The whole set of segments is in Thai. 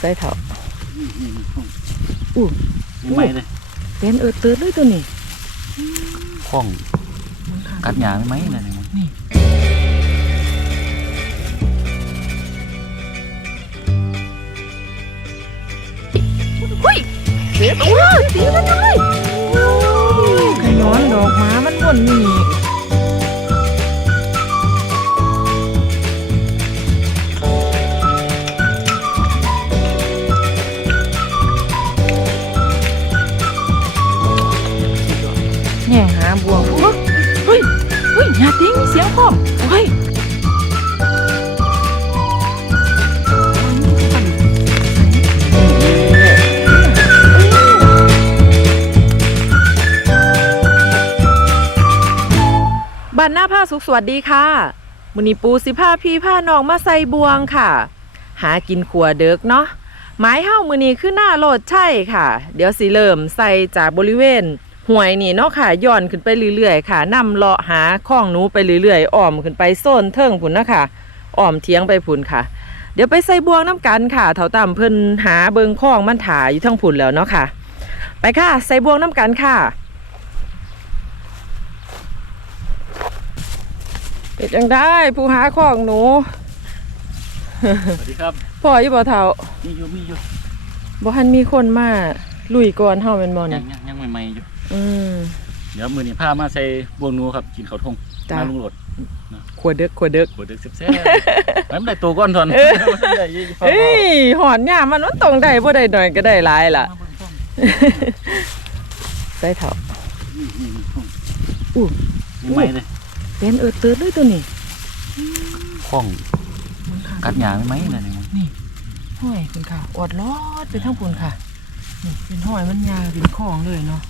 ใส่เถานี่นี่นี่ห้องอู้ยังไม่เลยเป็นเอิดเติร์ดเลยตัวนี้ห้องมันค่ะกัดหยาไหมนั่นเองนี่เฮ้ยเสียตัวตีมันเลยขย้อนดอกม้ามันวนนี่ บันหน้าผ้าสุขสวัสดีค่ะมุนีปูสิผ้าพี่ผ้านองมาใส่บวงค่ะ หากินขัวเด็กเนาะไม้เฮ้ามือนี้ขึ้นหน้าโลดใช่ค่ะ เดี๋ยวสิเริ่มใส่จากบริเวณห่วยนี่เนาะค่ะย่อนขึ้นไปเรื่อยๆค่ะนำเลาะหาข้องหนูไปเรื่อยๆอ้อมขึ้นไปโซนเทิงผุนนะค่ะอ้อมเทียงไปผุนค่ะ เดี๋ยวไปใส่บวงน้ำกันค่ะเถาต่ำเพิ่นหาเบิงข้องมันถ่ายอยู่ทั้งผุนแล้วเนาะค่ะ ไปค่ะ ใส่บวงน้ำกันค่ะ เป็นจังได้ผู้หาของหนูสวัสดีครับพ่ออยู่บ่เท่ามีอยู่มีอยู่บ่ทันมีคนมาลุยก่อนเฮาแม่นบ่ยันี่งยังยังใหม่ๆอยู่ อืม เดี๋ยวมือนี้พามาใส่บวงหนูครับกินข้าวทงจ้ะ มาลุงโหลดขวดเด็กขวดเด็กหัวเด็กแซ่บๆไม่ได้ตัวก้อนทอนเออ ไม่ได้ยี่ห้อเอ้ยหอนยามมันมันต้องได้บ่ได้หน่อยก็ได้หลายล่ะมาเบิ่งกล้องใส่เท่า นี่นี่นี่ห้องอู้ยังไม่เลย เป็นเอิดเติร์ดเลยตัวนี้ห้องมันค่ะกัดหยาไหมนั่นเองนี่ห้อยคุณค่ะอดรอดไปทั้งปุ่นค่ะนี่เป็นห้อยมันยาวเป็นของเลยเนาะ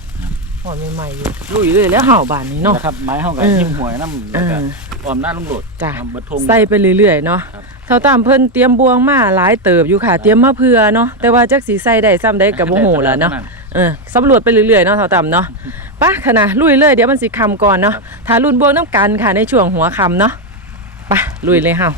หอยใหม่ๆอยู่ลุยเลยแล้วเห่าบานนี้เนาะนะครับไม้ห้องกับเออทิ่มหวยน้ำแล้วก็อ่าออมหน้าลุงโหลดจ้ะทำบัตรทงใส่ไปเรื่อยๆเนาะครับเท่าตามเพิ่นเตรียมบวงมาหลายเติบอยู่ค่ะ เตรียมมาเพื่อเนาะแต่ว่าจักสีใส่ได้ซ้ำได้กับโมโหแล้วเนาะเออสำรวจไปเรื่อยๆเนาะเท่าตามเนาะไปะขนาลุยเลยเดี๋ยวมันสิคำก่อนเนาะถ้ารุ่นบวงน้ำกันค่ะในช่วงหัวคำเนาะไปลุยเลยเฮา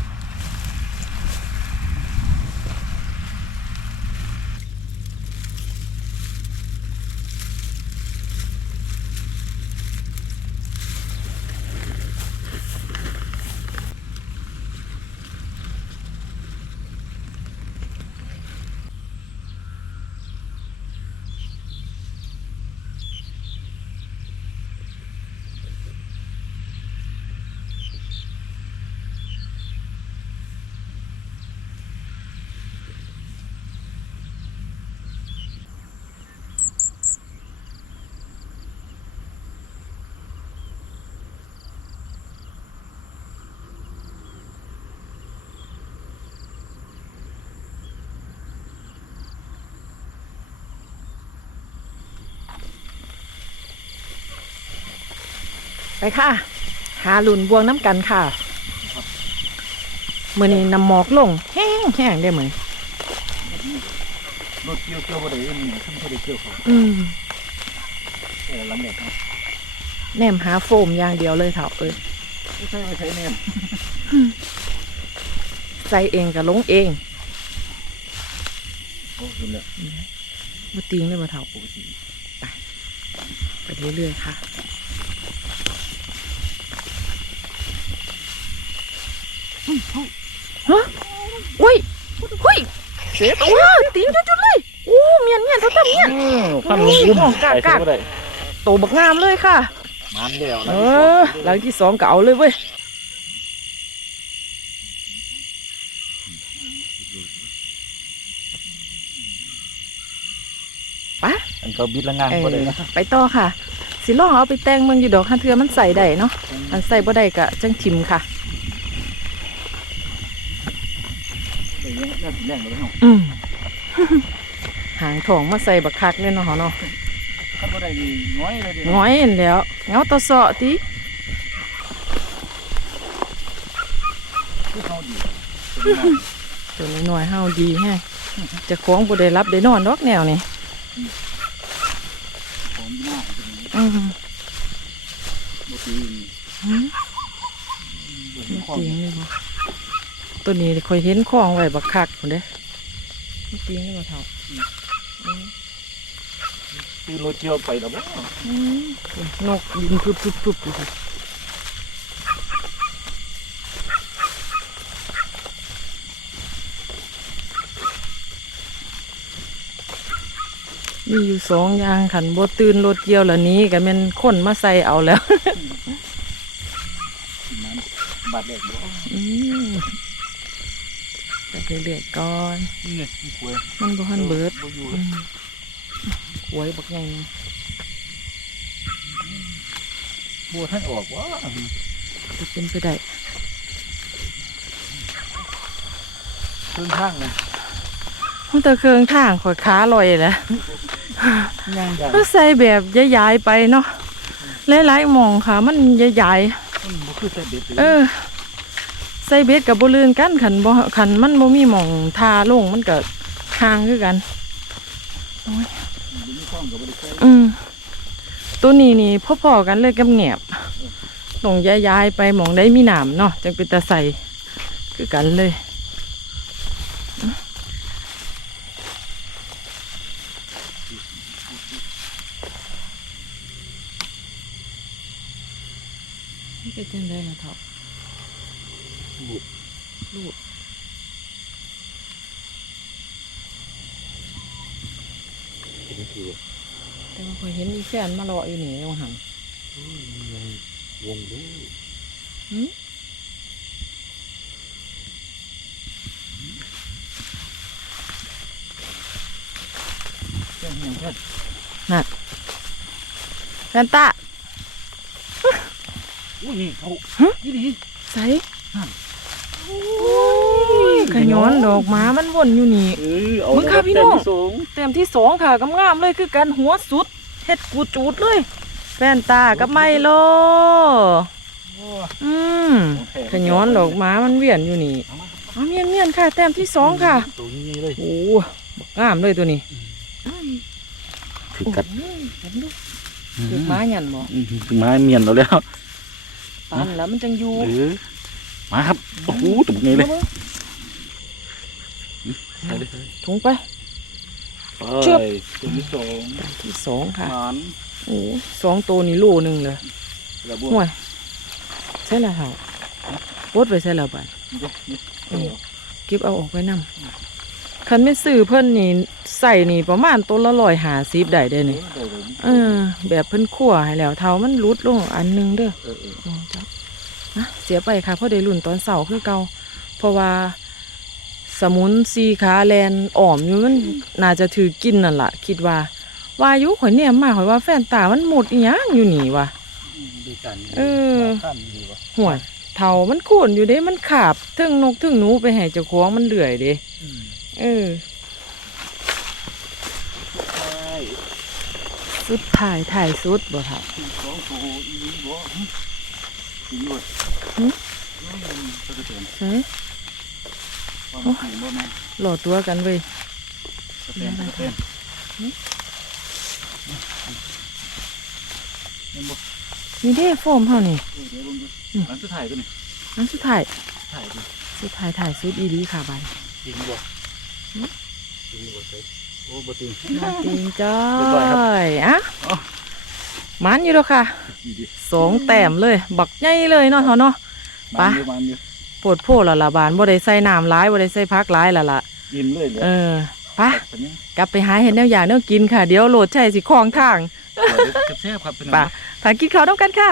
ค่ะ หารุ่นบวงน้ำกันค่ะมื่อนี้นำหมอกลง แห้งแห้งได้เหมือนรถเกี่ยวเกี่ยวบ่ได้มันขึ้นบ่ได้เกี่ยวเขาอืมเออลำเด็ดเนาะแนมหาโฟมอย่างเดียวเลยเถอะเอ้ยไม่ใช่ไม่ใช่แนมใส่เองกับลงเองโอ้ขึ้นแล้วมาติงเลยมาเถาปกติไปเรื่อยๆค่ะ ฮะอุ้ยอุ้ยเสียตัวติงจุดๆเลยโอ้เมียนเมียนเท่าทำเมียนพันลงอุ้มของกากกากใช้บ่ได้โตบักงามเลยค่ะมันเดียวเออหลังที่สองก็เอาเลยเว้ยไปอันก็บิดละงานเอบ่ได้อนะไปต่อค่ะ สิลองเอาไปแต่งมืองอยู่ดอกคันเทือมันใส่ได้เนาะอันใส่บ่ได้ก็จังทิมค่ะ ไปเงี้ยน่าสิ แรงบ่ได้เนาะอืมหางทองมาใส่บักคักเลยเนาะเนาะคันบ่ได้นี่น้อยเลยเด้ง้อยเห็นแล้วเงาตะเสาะติคือเฮาดีตัวน้อยๆเฮาดีแฮะเจะคล้าของบ่ได้รับได้นอนดอกแนวนี่ของหน้าเป็นอย่างนี้อืมบ่ตีนอืมบ่เห็นของจริงเลยบ่ ตัวนี้ค่อยเห็นของไว้บักคักพุ่นเด้มันปีนได้บ่เท่าอืมคือรถเกี่ยวไปแล้วบ่อืมนกบินพึบพึบพึบอยู่ค่ะมีอยู่สองอย่างขันบ่ตื่นรถเกี่ยวแล้วหนี้กันเป็นคนมาใส่เอาแล้วน้ำบาดแดกบ่ อืมไปเรื่อยๆก่อนนี่ไงมันคุยมันบ่ทันเบิดบ่อยู่อืมหวยบักใหญ่นะบ่ทันออกว่าจะเป็นไปได้ครึ่งทางเลยมันแตะเครื่องทางขอยขาลอยแหล้วย่างใหญ่ก็ใส่แบบย้ายๆไปเนาะหลายๆหมองค่ะ มันย้ายมันบ่คือใส่เบ็ดเลยๆเออใส่เบ็ดกับบ่ลื่นกันขันบ่ขันมันบ่มีหมองทาลงมันก็ห่างคือกันบ่มีข้องก็บ่ได้ใส่อืมตัวนี้นี่พ่อๆกันเลยกับแหนบต้องย้ายๆไปหมองได้มีหนามเนาะจังเป็นตาใส่คือกันเลยนี่เป็นจังไดนะเถาะ บุดลูกเป็นคือแต่ว่าพอยเห็นมีแฟนมารออยู่นี่ยังหันวงเด้อหืมแค่เฮียงแค่แฟนตาอุ้ยนี่เขาฮะนี่ดิใส่นั่น ขย้อนดอกไม้มันวนอยู่นี่เออเอามึงค่ะพี่น้องแต่ที่สูงเต็มที่สองค่ะกำงามเลยคือกันหัวสุดเฮ็ดกูจูดเลยแฟนตากับไมโลโอ้อืมขย้อนดอกไม้มันเวียนอยู่นี่เอามาเอาเมียนเมียนค่ะ แต้มที่สองค่ะตัวนี้เลยโอ้บักงามเลยตัวนี้ถึงกัดโอ้ยเห็นดูถือไม้หยันบ่อืมถึงไม้เมียนเราแล้วปันแล้วมันจังอยู่เออมาครับโอ้โหตัวนี้เลยอาบิ่งใส่เลย ถุงไปไปเชือกตัวที่สองแต้มที่สองค่ะหานโอ้สองตัวนี่โลหนึงเลยระบุห่วยใช่แล้วค่ะปดไปใช่แล้วบัดนี่นี่อืมเก็บเอาออกไว้นำคันไม่ซื้อเพิ่นนี่ใส่นี่ประมาณตัวละร้อยหาสิบได้เด้อนี่เออเออ แบบเพิ่นขั่วให้แล้วเท้ามันรุดลงอันหนึงเด้อเออเออมองจ้ะนะเสียไปค่ะเพราะได้รุ่นตอนเสาร์คือเก่าเพราะว่า สมุนซีขาแลนอ่อมอยู่มันน่าจะถือกินนั่นล่ะคิดว่าวาอยุข่อยเนี่ยมาข่อยว่าแฟนตามันหมดอีหยังอยู่นี่ว่ะด้วยกันเออ ข้ามดีวะห่วยเท่ามันโคนอยู่เด้ มันขาบถึงนกถึงหนูไปให้เจ้าของมันเลื่อยเด้ อืมเออ ใช่สุดถ่ายถ่ายสุดบ่ค่ะที่สองตัวอีนี้บ่ถึงหมดหึ อืมก็จะเป็นใช่ หล่อตัวกันเว้ยจะเป็นจะเป็นเห็นบ่นี่เด้โฟมเฮานี่เออเดี๋ยวเบิ่งดูอืมอันสุดท้ายตัวนี้อันสุดท้ายถ่ายดิสุดท้ายถ่ายสุดอีดีค่ะบันจริงบ่จริงบ่ใส่โอ้บ่จริงมาตีนจ้อเรียบร้อยครับยอะอ๋อมันอยู่แล้วค่ะดีดิสองแต้มเลย บักใหญ่เลยเนาะเถาะเนาะไปมันอยู่มันอยู่ ปวดโพดละละบานบ่ได้ใส่น้ำร้ายบ่ได้ใส่พักร้ายละละยิ้มเลยเดี๋ยวเออไปตัดสัญญาณกลับไปหาเห็ดแนวอย่างแนวกินค่ะ เดี๋ยวโหลดใช่สิคลองทางเดี๋ยวแซ่บๆครับเป็นไป่ะถากินข้าวต้องกันค่ะ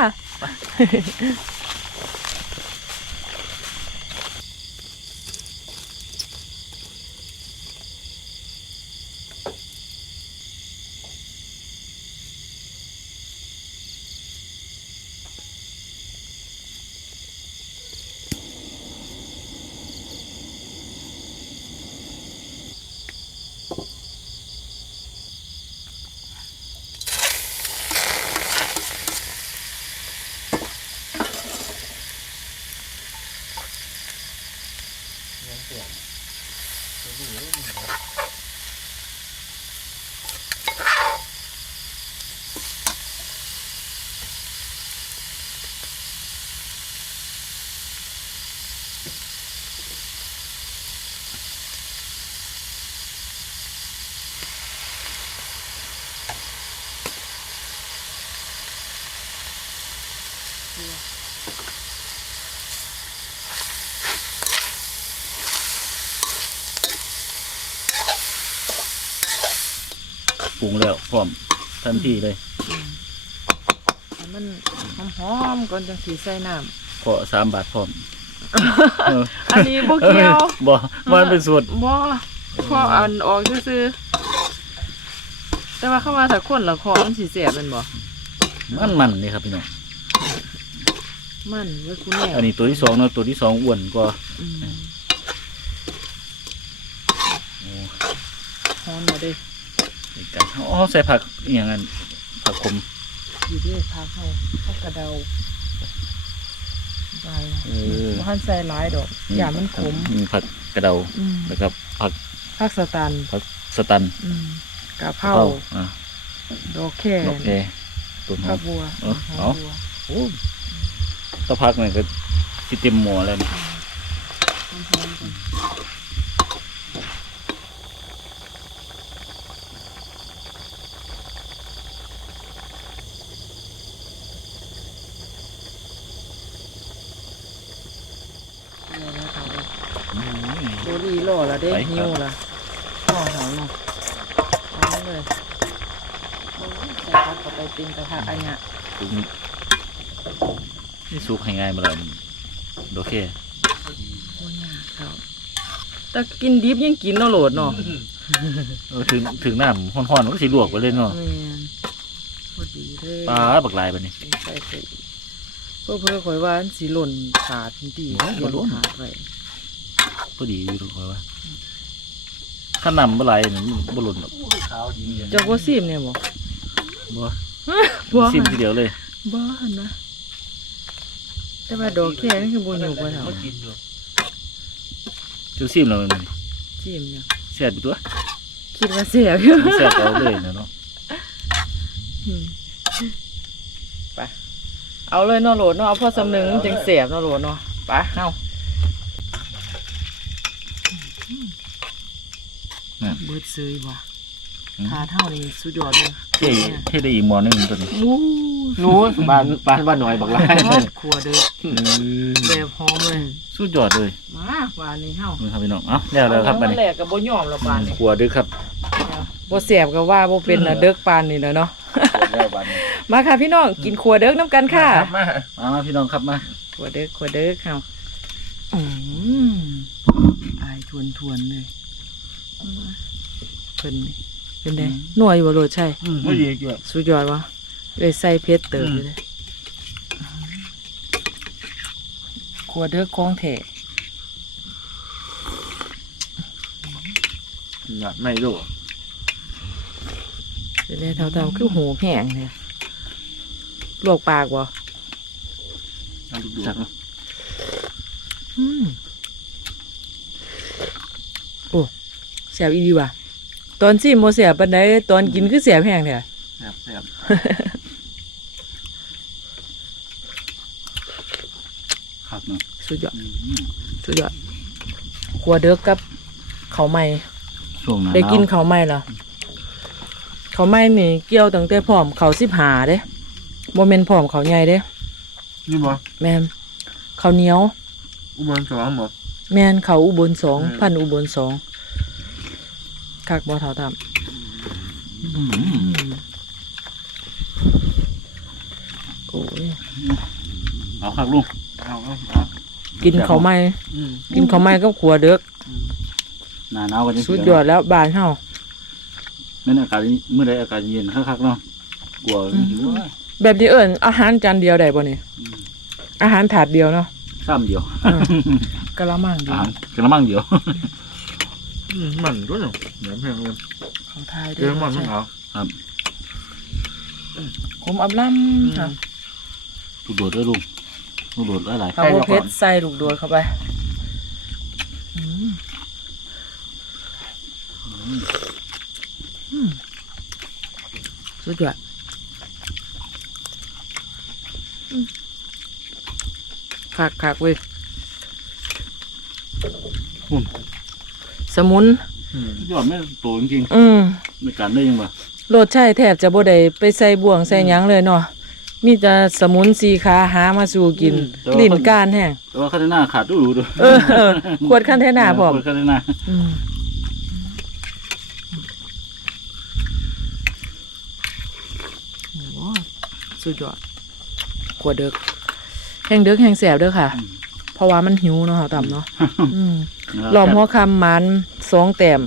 ปรุงแล้วพร้อมทันทีเลยให้มันหอมๆก่อนจังสีใส่น้ขอสามบาทพร้อมเออำอันนี้บ่เกี่ยวบ่มันเป็นสูตรบ่พอเอันออกซื่อๆแต่ว่าเข้ามาถ้าคนละคอมันสิแสบแม่นบ่มันมันนี่ครับพี่น้อง มันไว้คุณแน่อันนี้ตัวที่สองเนาะตัวที่สองอ้วนกว่าอืมโอ้หอมมาเด้นี่กันอ๋อใส่ผักอหย่างนั้นผักขมอยู่เด้พักเฮาพักกระเดาไปเออบ่ทันใส่หลายดอกอย่ามันขมมีผักกระเดาอืมแล้วก็ผักผักสตันผักสตันอืมกะเพราอะดอกแค่โอเคตัวหอผัมกบัวเออหอมเอา บัว โอ้ ถ้าพักเนี่ยก็สิเต็มหม้อแล้วนี่หอมๆก่อนเอาละค่ะอืมโดรีโลละเด้ไปครับหิวละห่อหอมเนาะเอาเลยโอ้ยใส่ผักเข้าไปตินกระทะอันเนี้ยซุป นี่ซุปให้ง่ายมาแล้วโอเคโอ้ยน่าเขาแต่กินดิบยังกินเนาะโหลดเนาะเออถึงถึงน้ำห้อนๆมันก็สิลวกไปเลยเนาะแม่นพอดีเลยปลาบักลายไปนี่ใส่ไปอีกเพื่อเพื่อข่อยว่าอันสีหล่นขาดจริงๆโอ้ยบ่หหล่ล่นนขาดไปพอดีอยู่ทุกคนว่าถ้าน้ำบักลายนี่มันบ่หล่นหรอกเจ้าก็ซิมเนี่ยบ่บ่บ่ซิมทีเดียวเลย บ่หันนะ แต่ว่าดอกแค่นี่คือบ่อยู่บ่เท่าจะซิมแล้วมันซิมเนี่ยแซ่บอยู่ตัวคิดว่าเสียอยู่แซ่บเอาเลยนะเนาะอืมไปเอาเลยเนาะโหลดเนาะเอาพอสำนึงจังเสียบเนาะโหลดเนาะไปเฮาเบิดซื้อว่ะ ทาเท่านี้สุดยอดเลยเท่เท่ได้อีกหม้อหนึงตัวนี้มู้รู้บ้านบ้านบ้านหน่อยบอกลาครัวเด้อแบบหอมเลยสุดยอดเลยมาหวานนี่เฮานี่ครับพี่น้องเอ้าแล้วแล้วครับบัดมันนี้แหลกกับบ่ยอมและปานนี่ขัวดึกครับบ่เสียบก็ว่าบ่เป็นน่ะเด็กปานนี่แหล้วเนาะแล้วบัดนี้มาค่ะพี่น้องกินครัวเด็กน้ำกันค่ะมามามาพี่น้องครับมาครัวเด็กครัวเด็กเฮาอืมอายทวนๆเลยเพิ่นนี่ เป็นไงหน่วยอยู่บ่โลดใช่ไม่ดีเกี่ยวสุดยอดวะเลยใส่เพชรเติมอยู่เลยครัวเด็กของแท้ไม่รู้เป็นไงเท่าๆคือหูแห้งเนี่ยลวกปากบ่จักเนาะอืมโอ้แสบอีดีว่ะ ตอนซิมโมแสบปันไดตอนกินคือแสบแห้งแท้แซ่บแซ่บครับเนาะสุดยอดอืมสุดยอดขัวเด็กกับเขาวใหม่ ช่วงหนั้นได้กินเขาวใหม่เหรอเขาวใหม่นี่เกี่ยวตั้งแต่พร้อมเขาสิบหาเด้โมเมนพร้อมเขาวใหญ่เด้ นี่บ่แมนข้าวเหนียว อุบลสองบ่ แมนเขาวอุบลสองอืม พันอุบลสอง คักบ่เท่าตามอืมโอ้ยเอาครับลุงเอาเอาเอากินเขาวใหม่อืมกินเขาวใหม่กับขัวเด็กหนาหนาวกันจังสุดยอดแล้วบานเฮาแม่นอากาศเมื่อใดอากาศเย็นคักๆเนาะกลัวอืมหิวว่าแบบนี้เอิญอาหารจานเดียวได้บ่นี่อาหารถาดเดียวเนาะข้ามเดียวเออกะละมังเดีอายวหารกระมังเดียว อืมมันรู้เนาะเดี๋ยวเพียงเลยของไทยด้เดี๋วยยวมันมันเอาขมอับล้ำค่ะลูกโดดด้วยลุงลูกโดดหลายๆข้าวโพดเพชรใส่ลูกโดดเข้าไปอืมอืมสุดยอดอืมคักคักๆเว้ย สมุนอืมยอดไม่โตจริงอืมๆไม่กันได้ยังบ่รสชาติแทบจะบ่ได้ไปใส่บ่วงใส่หยังเลยเนาะมีแต่สมุนสีขาหามาสู่กิน ลิ้นการแห้งแต่ว่าคันหน้าขาดดูดูดูเออเออขวดคันเทน่าพร้อมขวดคันหน้าอืมโอ้สุดยอดขวดเด็กแห้งเด็กแห้งแสบเด้อค่ะเพ ราะว่ามันหิวเนาะค่ะต่ำเนาะอืมหลอมหัวคำหมันสองแต้ม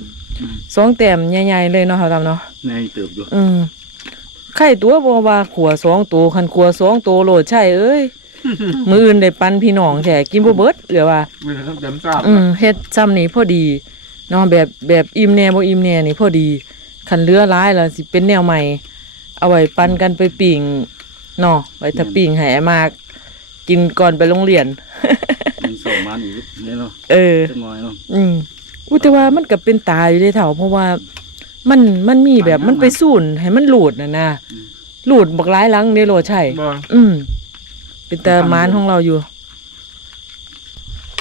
สองแต้มใหญ่ๆเลยเนาะค่ะต่ำเนาะในเติบอยู่อืมไข่ตัวบ่ว่าขัวสองตัวคันขัวสองตัวโหลดใช่เอ้ยมืออื่นได้ปันพี่น้องแท้กินบ่เบิดเหลือว่าไม่ได้ต้องจำทราบอืมเฮ็ดซ้ำนี่พอดีเนาะแบบแบบอิ่มแน่บ่อิ่มแน่นี่พอดีคันเหลือหลายแล้วสิเป็นแนวใหม่ เอาไว้ปันกันไปปิ่งเนาะไว้ถ้าปิ่งให้มาก กินก่อนไปโรงเรียน มันสองมันอีกนี่เนาะเออจังน้อยเนาะอืมอุยแต่ว่ามันก็เป็นตาอยู่เด้เฒ่าเพราะว่า มันมันมีแบบมันไปสูนให้มันหลุดน่ะนะหลุดบักหลายหลังเด้โลใช่บ่อืมเป็นแต่มานของเราอยู่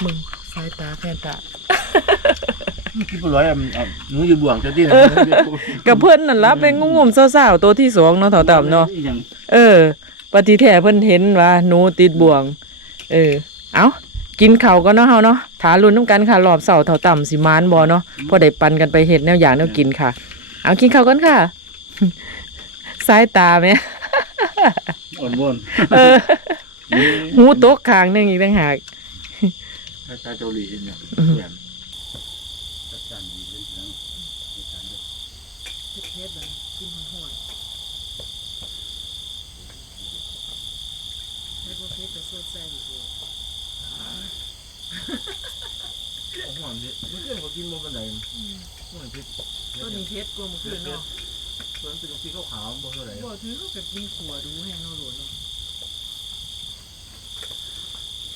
มึงสายตาแฟนตาคิดบ่ร้อยอะอะหนูอยู่บ่วงจะดิ้นกับเพิ่นนั่นละเป็นงุ่มๆสาวๆตัวที่สองเนาะเถ่าต่ำเนาะอีหยังเออ ปฏิแท้เพิ่นเห็นว่าหนูติดบ่วง เออ เอา กินข้าวก็เนาะเฮาเนาะถาลุ้นน้ำกันค่ะรอบเสาร์เถ่าต่ำสิมานบ่เนาะพอได้ปันกันไปเฮ็ดแนวอย่างแนวกินค่ะ เอากินข้าวกันค่ะสายตาแม่อ่อนว่อนเออหูตกข้างหนึงอีกต่างหากชาเกาหลีเนี่ย อืม แหวน ของหวานนี่มันเรื่องของกินบ่ปานใดมันเป็นพริก ตัวนี้เฮ็ดกลมขึ้นเนาะส่วนเป็นพริกขาวๆบ่เท่าไหร่บ่ถือเขาแบบกินขัวดูแห้งเนาะโหลดเนาะ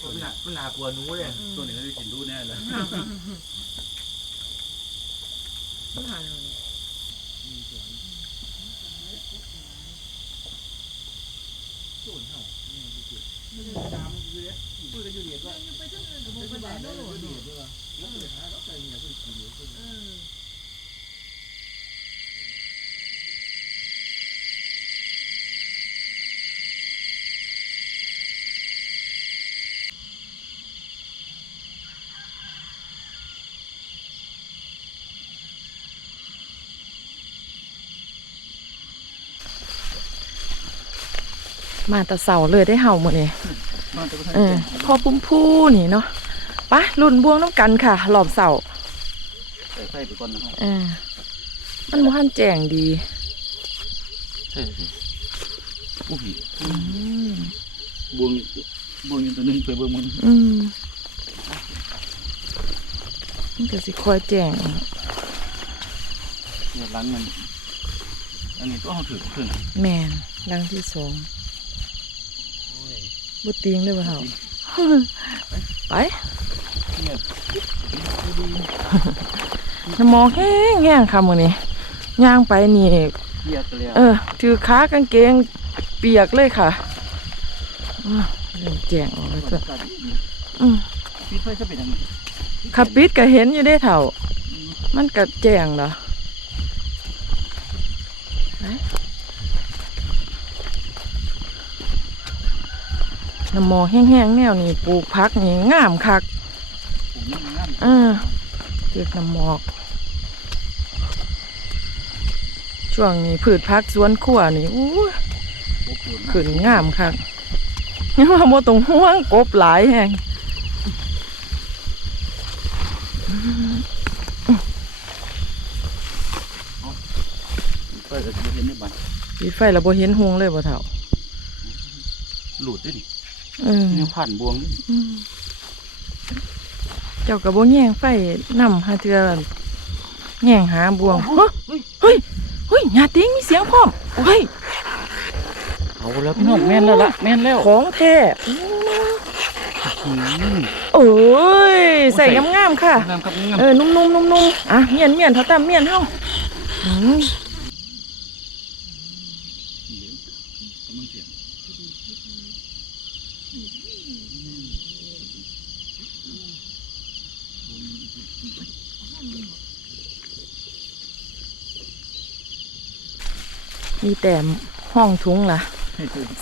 มันหนักมันหนักกว่านูเลยตัวนี้เขาได้กินดูแน่เลยมันหาเลยมาแต่เสาเลยได้เห่าหมดเลยเออพอปุ้มพูนี่เนาะไปะรุ่นบวงน้ำกันค่ะ หลอบเสาใส่ไส้ไปก่อนนะครับเออมันบ่ทันแจ้งดีใช่สิอุ้ยอืมบวงบวงอยู่ตัวหนึงไปเบิ่งมันอืมมันก็สิคอยแจ้งเนี่ยหลังมันอันนี้ก็เอาถือขึ้น แมนดังที่สอง บุติงเลยบ่เฮาไปเนี่ยน้ำมองแห้งแห้งค่ะมื้อนี้ย่างไปนี่เทียบกันแล้วเออ ถือขากางเกงเปียกเลยค่ะอ้าวเริ่มแจ้งออกแล้วจ้ะอืมพี่ไฟจะเป็นยังไงขับปิดก็เห็นอยู่ได้เถ่า มันก็แจ้งเหรอไหน น้ำหมอกแห้งๆแนวนี้ปลูกพักนี่งามคักผมยังงามเออเก็บน้ำหมอก ช่วงนี้พืชพักสวนครัวนี่อู้ยโอ้โหขึ้นงามคักยังว่าบ่ต้องห่วงกบหลายแฮงไฟก็จะเห็นในบ้านปิดไฟแล้วบ่เห็นหงเลยบ่เฒ่าหลุดด้วยดิ เออเนี่ยผ่านบวงนี่อืมเจ้าก็บ่แย่งไฟนำหาเทื่อแย่งหาบวงเฮ้ยเฮ้ยเฮ้ยญาติงมีเสียงพร้อมเฮ้ยเอาแล้วพี่น้องแม่นแล้วละแม่นแล้วของแท้อืมโอ้ยใส่งามๆค่ะงามครับงามเออนุ่มๆนุ่มๆอะเมียนเมียนเท่าตามเมียนเฮา มมีแต่ห้องทุงล่ะ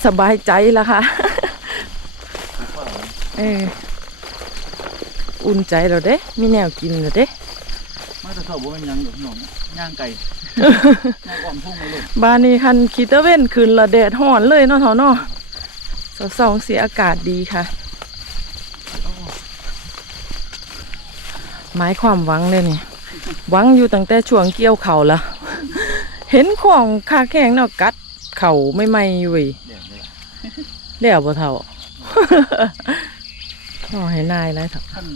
สบายใจแล้วค่ะ เออ อุ่นใจแล้วเด้ มีแนวกินแล้วเด้มาจะชอบบ่เป็นหยังดอกพี่น้องย่างไก่ย่างอ่อมทุ่งไปเลยบ้านนี้คันคีเตอร์เว้นคืนละแดดห่อนเลยเนาะเถาเนาะสาวสองเสียอากาศดีค่ะ หมายความหวังเลยนี่หวังอยู่ตั้งแต่ช่วงเกี่ยวเข่าวแล้ว เห็นของคาแข้งเนาะกัด เข่าไม่ไหม่อยู่เว้ยเดี๋ยวเลยแล้วบ่เท่าพ่อให้นายไรเถอะท่าน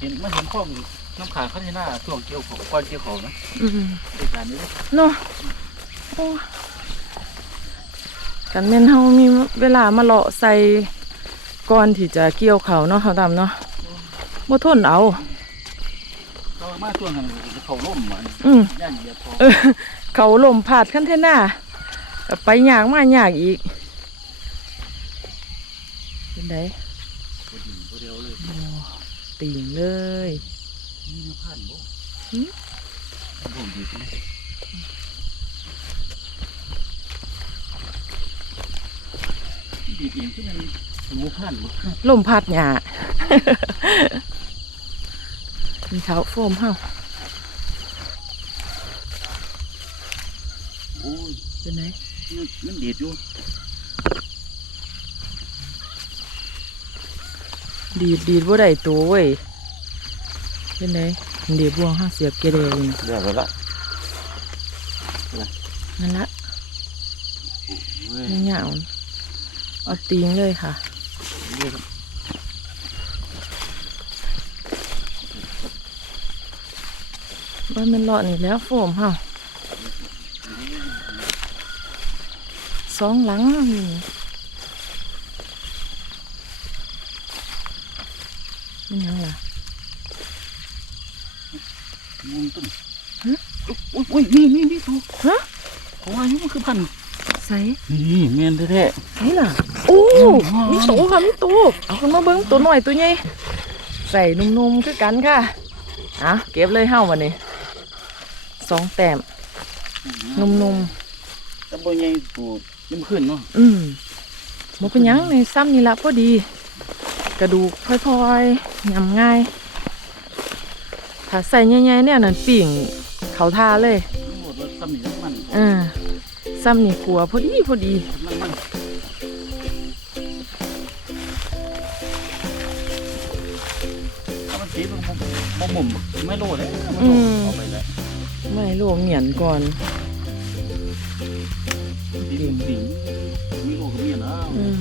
เห็นมาเห็นข้อมน้ำขาข้างที่หน้าช่วงเกี่ยวของก้อนเกี่ยวของนะอืมในการนี้เนาะโอ้กันแม่นเฮามีเวลามาเลาะใส่ก่อนที่จะเกี่ยวเขาวเนาะเขาดำเนาะบ่ทนเอาเรา มาช่วงนั้นเขาล่มมันอืมย่างเหยียบพอเออ เขาลมผาดคันเทน่าก็ไปยากมายากอีกเป็นไดเดียวเลยติ่งเลยนี่มาผ่านบ่หืมผมดีขึ้นดีเองที่มันหมูผ่านบ่ลมพัดหยา มีเท้าโฟมเฮาโอ้ยเป็นไดมันมันดีดอยู่ดีดดีดบ่ได้ตัวเว้ยเป็นไดเดี๋ยวบวงห้าเสียบเกเรอยู่นะเดี๋ยวไปละนั่นละเว้ยไม่เหงาเอาตีงเลยค่ะ บ้านมันเลาะนี่แล้วโฟมเฮาสองหลังนี่มันยังล่ะมุนตึ้งฮะโอ้ยโอ้ยนี่นี่นี่ตัวฮะของอายุมันคือพันใส่นี่แมนแท้ใส่ล่ะโอ้มีโตค่ะมีโตเอาขึ้นมาเบิ้งตัวหน่อยตัวใหญ่ใส่นุ่มๆคือกันค่ะอะเก็บเลยเฮ้าวันนี้ สองแต้มๆนุ่มแตะบนใหญ่ปูยิ่งขึ้นเนาะๆอืมหมเป็นหยังในซ้ำนี่ละพอดี กระดูกพลอยๆยำง่าย ถ้าใส่ใหญ่ๆเนี่ยนั่นปิ่งเขาทาเลยทั้งหมดรถซ้ำนี่น้ำมันอ่าซ้ำนี่ขัวพอดีพอดีน้ำมันถ้ามันสีมันบ่หมุมไม่รู้เลยมันอืมเอา ไปเลยไม่โลเหมียนก่อนดิงดิงมีโลกก็มียนะอืม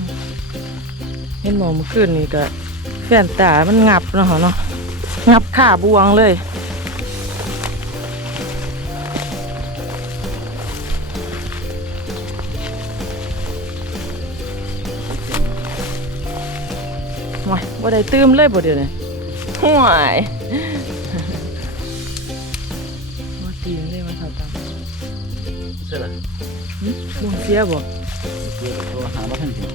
เห็นหมอมื่อคืนนี่ก็แฟนตามันงับเนาะเนาะงับขาบวงเลยว้ายบ่ได้ตื้มเลยบ่เดี๋ยวนี้ห่วย ช่เหรอหึบ่เสียบ่เพื่อตัวหามาทันที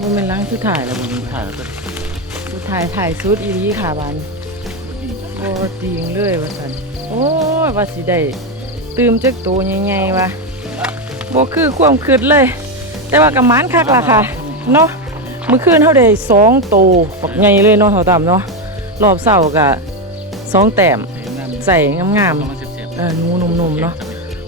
บ่แม่นล้างสุดท้ายแล้วบ่มันถ่ายก็สุดท้ายถ่ายสุดอีหลีค่ะบานโอ้จริงเลยว่าสันโอ้ยว่าสิได้ตื่มจักตัวใหญ่ๆว่ะบ่คือความคืดเลย แต่ว่ากระมานคักล่ะค่ะ เนาะเมื่อคืนเฮาได้สองตัวบักใหญ่เลยเนาะเท่าตามเนาะรอบเช้าก็สองแต้มใส่งามมันเสียบๆเออหนูนุ่มๆเนาะ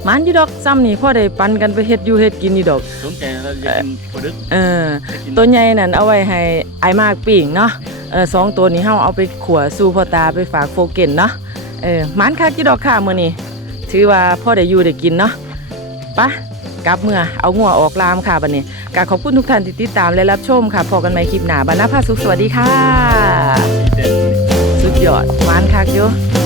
หมันอยู่ดอกซ้ำนี่พ่อได้ปันกันไปเฮ็ดอยู่เฮ็ดกินอยู่ดอกสนใจเราอยากกินปลาดึกเอออยากกินตัวใหญ่นั่นเอาไว้ให้ไอายมากปิ่งเนาะเออสองตัวนี้เฮาเอาไปขัวสู่พ่อตาไปฝากโฟเกนเนาะเออหมันคักกี่ดอกค่ะมื้อนี้ถือว่าพ่อได้อยู่ได้กินเนาะไปะ กลับเมื่อเอางัวออกลามค่ะบัดนี้กขอบคุณทุกท่านที่ติดตามและรับชมค่ะพอกันใหม่คลิปหน้าบรรณภาสุขสวัสดีค่ะเด็ดสุดยอดหวานคักอยู่เ